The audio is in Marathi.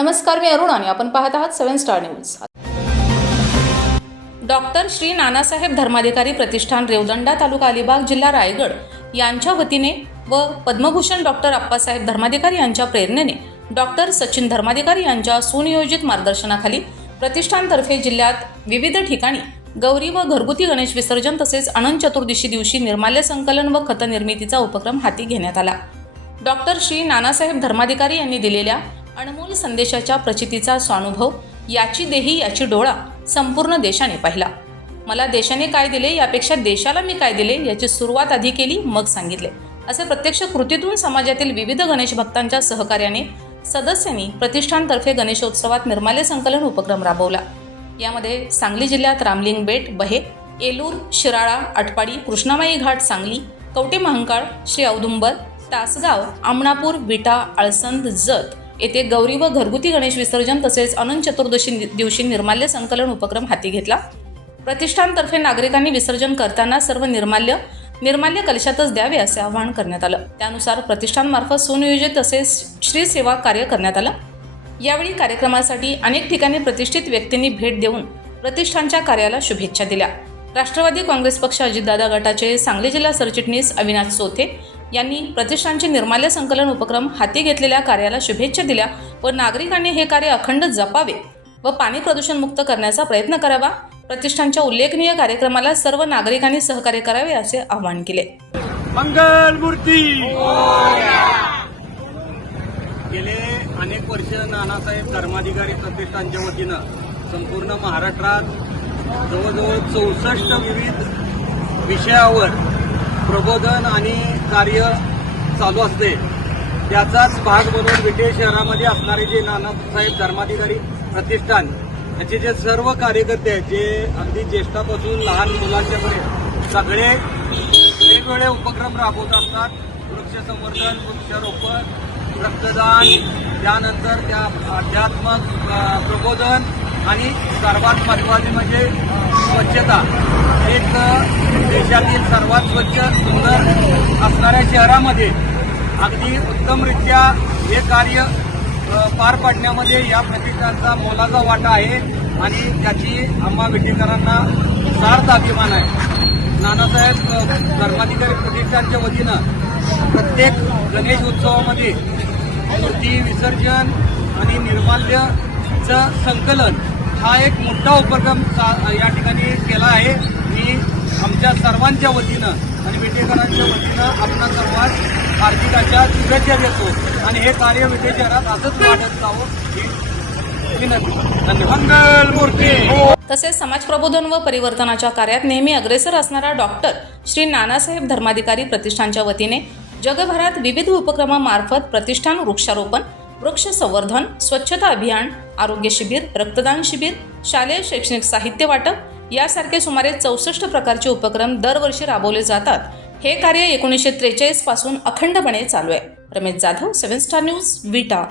नमस्कार मी अरुण आणि आपण पाहत आहात seven star news. Doctor Shri Nanasaheb Dharmadhikari Pratishthan Revdanda taluka Alibag जिल्हा रायगड यांच्या वतीने व पद्मभूषण डॉक्टर अप्पासाहेब धर्माधिकारी यांच्या प्रेरणेने डॉक्टर सचिन धर्माधिकारी यांच्या सुनियोजित मार्गदर्शनाखाली प्रतिष्ठानतर्फे जिल्ह्यात विविध ठिकाणी गौरी व घरगुती गणेश विसर्जन तसेच अनंत चतुर्दशी दिवशी निर्माल्य संकलन व खत निर्मितीचा उपक्रम हाती घेण्यात आला. डॉक्टर श्री नानासाहेब धर्माधिकारी यांनी दिलेल्या अनमोल संदेशाच्या प्रचितीचा स्वानुभव याची देही याची डोळा संपूर्ण देशाने पाहिला. मला देशाने काय दिले यापेक्षा देशाला मी काय दिले याची सुरुवात आधी केली मग सांगितले. असे प्रत्यक्ष कृतीतून समाजातील विविध गणेश भक्तांच्या सहकार्याने सदस्यांनी प्रतिष्ठानतर्फे गणेशोत्सवात निर्माल्य संकलन उपक्रम राबवला. यामध्ये सांगली जिल्ह्यात रामलिंग बेट बहे एलूर शिराळा आटपाडी कृष्णामाई घाट सांगली कवटे महांकाळ श्री औदुंबर तासगाव आमणापूर विटा आळसंद जत येथे गौरी व घरगुती गणेश विसर्जन तसेच अनंत चतुर्दशी दिवशी निर्माल्य संकलन उपक्रम हाती घेतला. प्रतिष्ठानतर्फे नागरिकांनी विसर्जन करताना सर्व निर्माल्य निर्माल्य कलशातच द्यावे असे आवाहन करण्यात आलं. त्यानुसार प्रतिष्ठानमार्फत सुनियोजित तसेच श्रीसेवा कार्य करण्यात आलं. यावेळी कार्यक्रमासाठी अनेक ठिकाणी प्रतिष्ठित व्यक्तींनी भेट देऊन प्रतिष्ठानच्या कार्याला शुभेच्छा दिल्या. राष्ट्रवादी काँग्रेस पक्ष अजितदादा गटाचे सांगली जिल्हा सरचिटणीस अविनाश सोथे यांनी प्रतिष्ठानचे निर्माल्य संकलन उपक्रम हाती घेतलेल्या कार्याला शुभेच्छा दिल्या व नागरिकांनी हे कार्य अखंड जपावे व पाणी प्रदूषणमुक्त करण्याचा प्रयत्न करावा. प्रतिष्ठानच्या उल्लेखनीय कार्यक्रमाला सर्व नागरिकांनी सहकार्य करावे असे आवाहन केले. मंगल मूर्ती! गेले अनेक वर्ष नानासाहेब धर्माधिकारी प्रतिष्ठानच्या वतीनं संपूर्ण महाराष्ट्रात जवळजवळ चौसष्ट विविध विषयावर प्रबोधन आणि कार्य चालू असते. त्याचाच भाग म्हणून विटे शहरामध्ये असणारे जे नानासाहेब धर्माधिकारी प्रतिष्ठान याचे जे सर्व कार्यकर्ते आहेत जे अगदी ज्येष्ठापासून लहान मुलांच्यापर्यंत सगळे वेगवेगळे उपक्रम राबवत असतात. वृक्ष संवर्धन वृक्षारोपण रक्तदान त्यानंतर त्या अध्यात्मक प्रबोधन आणि सर्वात महत्त्वाचे म्हणजे स्वच्छता. एक देशातील सर्वात स्वच्छ सुंदर असणाऱ्या शहरामध्ये अगदी उत्तमरित्या हे कार्य पार पाडण्यामध्ये या प्रतिष्ठानचा मोलाचा वाटा आहे आणि त्याची आम्हा विटेकरांना सार्थ अभिमान आहे. नानासाहेब धर्माधिकारी प्रतिष्ठानच्या वतीनं प्रत्येक गणेश उत्सवामध्ये मूर्ती विसर्जन आणि निर्माल्यचं संकलन हा एक मोठा उपक्रम सा- या ठिकाणी केला आहे. मी आमच्या सर्वांच्या वतीनं आणि विटेकरांच्या वतीनं आपणा सर्वात हार्दिकाच्या शुभेच्छा देतो. आणि हे कार्य विटे शहरात असंच वाढत जावं ही विनंती. धन्यवाद. मंगल मूर्ती. तसेच समाज प्रबोधन व परिवर्तनाच्या कार्यात नेहमी अग्रेसर असणारा डॉक्टर श्री नानासाहेब धर्माधिकारी प्रतिष्ठानच्या वतीने जगभरात विविध उपक्रमामार्फत प्रतिष्ठान वृक्षारोपण वृक्ष संवर्धन स्वच्छता अभियान आरोग्य शिबिर रक्तदान शिबिर शालेय शैक्षणिक साहित्य वाटप यासारखे सुमारे चौसष्ट प्रकारचे उपक्रम दरवर्षी राबवले जातात. हे कार्य एकोणीसशे त्रेचाळीसपासून अखंडपणे चालू आहे. Ramesh Jadhav seven star news Vita.